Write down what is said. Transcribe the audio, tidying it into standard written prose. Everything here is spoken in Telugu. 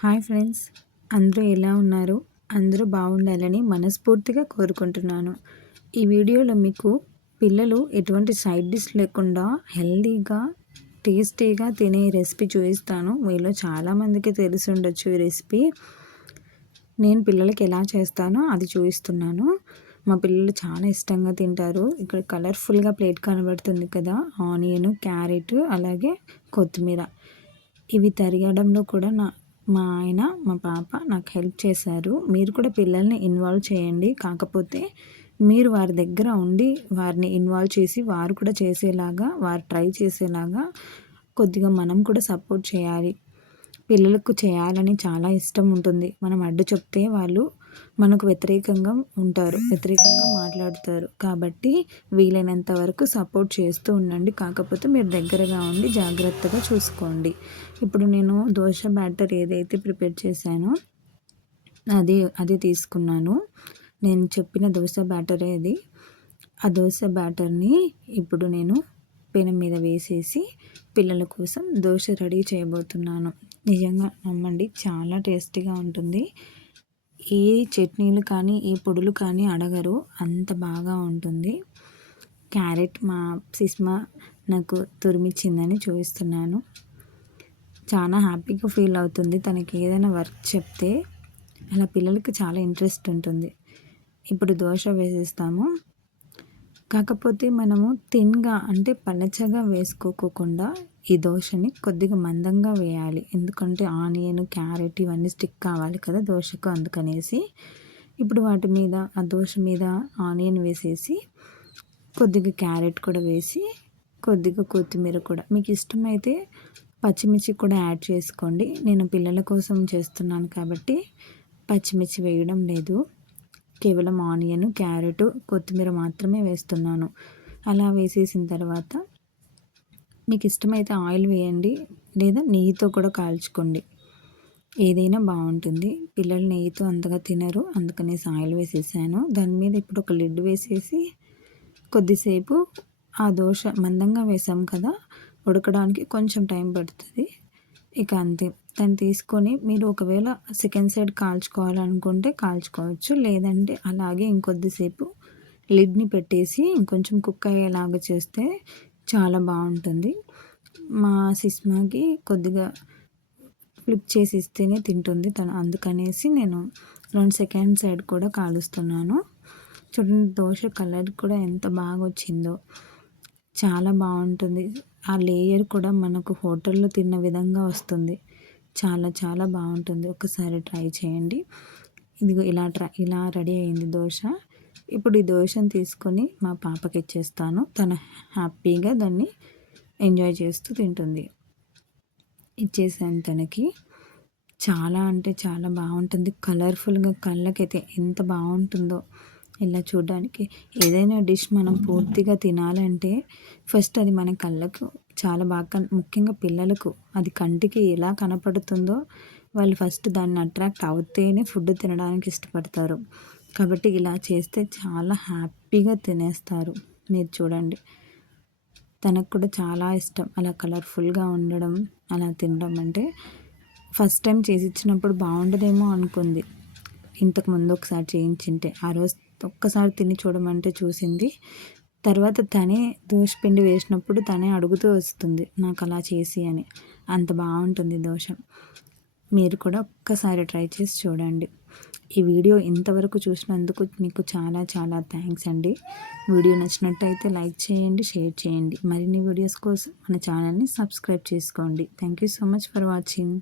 హాయ్ ఫ్రెండ్స్, అందరూ ఎలా ఉన్నారు? అందరూ బాగుండాలని మనస్ఫూర్తిగా కోరుకుంటున్నాను. ఈ వీడియోలో మీకు పిల్లలు ఎటువంటి సైడ్ డిష్ లేకుండా హెల్తీగా, టేస్టీగా తినే రెసిపీ చూపిస్తాను. మీలో చాలామందికి తెలిసి ఉండొచ్చు ఈ రెసిపీ. నేను పిల్లలకి ఎలా చేస్తానో అది చూపిస్తున్నాను. మా పిల్లలు చాలా ఇష్టంగా తింటారు. ఇక్కడ కలర్ఫుల్గా ప్లేట్ కనబడుతుంది కదా, ఆనియన్, క్యారెట్, అలాగే కొత్తిమీర. ఇవి తరగడంలో కూడా మా ఆయన, మా పాప నాకు హెల్ప్ చేశారు. మీరు కూడా పిల్లల్ని ఇన్వాల్వ్ చేయండి. కాకపోతే మీరు వారి దగ్గర ఉండి వారిని ఇన్వాల్వ్ చేసి వారు కూడా చేసేలాగా, వారు ట్రై చేసేలాగా కొద్దిగా మనం కూడా సపోర్ట్ చేయాలి. పిల్లలకు చేయాలని చాలా ఇష్టం ఉంటుంది. మనం అడ్డు చెప్తే వాళ్ళు మనకు వ్యతిరేకంగా ఉంటారు, వ్యతిరేకంగా మాట్లాడతారు. కాబట్టి వీలైనంత వరకు సపోర్ట్ చేస్తూ ఉండండి. కాకపోతే మీరు దగ్గరగా ఉండి జాగ్రత్తగా చూసుకోండి. ఇప్పుడు నేను దోశ బ్యాటర్ ఏదైతే ప్రిపేర్ చేశానో అది తీసుకున్నాను. నేను చెప్పిన దోశ బ్యాటరే అది. ఆ దోశ బ్యాటర్ని ఇప్పుడు నేను పెనం మీద వేసేసి పిల్లల కోసం దోశ రెడీ చేయబోతున్నాను. నిజంగా నమ్మండి, చాలా టేస్టీగా ఉంటుంది. ఏ చట్నీలు కానీ ఏ పొడులు కానీ అడగరు, అంత బాగా ఉంటుంది. క్యారెట్ మా సిస్మా నాకు తురిమిచ్చిందని చూపిస్తున్నాను. చాలా హ్యాపీగా ఫీల్ అవుతుంది. తనకి ఏదైనా వర్క్ చెప్తే అలా పిల్లలకి చాలా ఇంట్రెస్ట్ ఉంటుంది. ఇప్పుడు దోశ వేసేస్తాము. కాకపోతే మనము థిన్‌గా అంటే పలచగా వేసుకోకుండా ఈ దోశని కొద్దిగా మందంగా వేయాలి. ఎందుకంటే ఆనియన్, క్యారెట్ ఇవన్నీ స్టిక్ కావాలి కదా దోశకు, అందుకనేసి. ఇప్పుడు వాటి మీద, ఆ దోశ మీద ఆనియన్ వేసేసి కొద్దిగా క్యారెట్ కూడా వేసి కొద్దిగా కొత్తిమీర కూడా, మీకు ఇష్టమైతే పచ్చిమిర్చి కూడా యాడ్ చేసుకోండి. నేను పిల్లల కోసం చేస్తున్నాను కాబట్టి పచ్చిమిర్చి వేయడం లేదు. కేవలం ఆనియన్, క్యారెట్, కొత్తిమీర మాత్రమే వేస్తున్నాను. అలా వేసేసిన తర్వాత మీకు ఇష్టమైతే ఆయిల్ వేయండి, లేదా నెయ్యితో కూడా కాల్చుకోండి. ఏదైనా బాగుంటుంది. పిల్లలు నెయ్యితో అంతగా తినరు, అందుకనేసి ఆయిల్ వేసేసాను. దాని మీద ఇప్పుడు ఒక లిడ్ వేసేసి కొద్దిసేపు ఆ దోశ మందంగా వేసాం కదా, ఉడకడానికి కొంచెం టైం పడుతుంది. ఇక అంతే. దాన్ని తీసుకొని మీరు ఒకవేళ సెకండ్ సైడ్ కాల్చుకోవాలనుకుంటే కాల్చుకోవచ్చు, లేదంటే అలాగే ఇంకొద్దిసేపు లిడ్ని పెట్టేసి ఇంకొంచెం కుక్ అయ్యేలాగా చేస్తే చాలా బాగుంటుంది. మా సిస్మాకి కొద్దిగా ఫ్లిప్ చేసి ఇస్తేనే తింటుంది తను, అందుకనేసి నేను సెకండ్ సైడ్ కూడా కాలుస్తున్నాను. చూడండి దోశ కలర్ కూడా ఎంత బాగా వచ్చిందో, చాలా బాగుంటుంది. ఆ లేయర్ కూడా మనకు హోటల్లో తిన్న విధంగా వస్తుంది. చాలా చాలా బాగుంటుంది. ఒకసారి ట్రై చేయండి. ఇదిగో ఇలా రెడీ అయింది దోశ. ఇప్పుడు ఈ దోశను తీసుకొని మా పాపకి ఇచ్చేస్తాను. తను హ్యాపీగా దాన్ని ఎంజాయ్ చేస్తూ తింటుంది. ఇచ్చేసాను తనకి. చాలా అంటే చాలా బాగుంటుంది. కలర్ఫుల్గా కళ్ళకైతే ఎంత బాగుంటుందో ఇలా చూడడానికి. ఏదైనా డిష్ మనం పూర్తిగా తినాలంటే ఫస్ట్ అది మన కళ్ళకు చాలా బాగా, ముఖ్యంగా పిల్లలకు అది కంటికి ఎలా కనపడుతుందో వాళ్ళు ఫస్ట్ దాన్ని అట్రాక్ట్ అవుతేనే ఫుడ్ తినడానికి ఇష్టపడతారు. కాబట్టి ఇలా చేస్తే చాలా హ్యాపీగా తినేస్తారు. మీరు చూడండి, తనకు కూడా చాలా ఇష్టం అలా కలర్ఫుల్గా ఉండడం, అలా తినడం. అంటే ఫస్ట్ టైం చేసి ఇచ్చినప్పుడు బాగుండదేమో అనుకుంది. ఇంతకుముందు ఒకసారి చేయించింటే ఆ రోజు ఒక్కసారి తిని చూడమంటే చూసింది. తర్వాత తనే దోశపిండి వేసినప్పుడు తనే అడుగుతూ వస్తుంది, నాకు అలా చేసి అని. అంత బాగుంటుంది దోశ. మీరు కూడా ఒక్కసారి ట్రై చేసి చూడండి. ఈ వీడియో ఇంతవరకు చూసినందుకు మీకు చాలా చాలా థ్యాంక్స్ అండి. వీడియో నచ్చినట్టయితే లైక్ చేయండి, షేర్ చేయండి. మరిన్ని వీడియోస్ కోసం మన ఛానల్ని సబ్స్క్రైబ్ చేసుకోండి. Thank you so much for watching.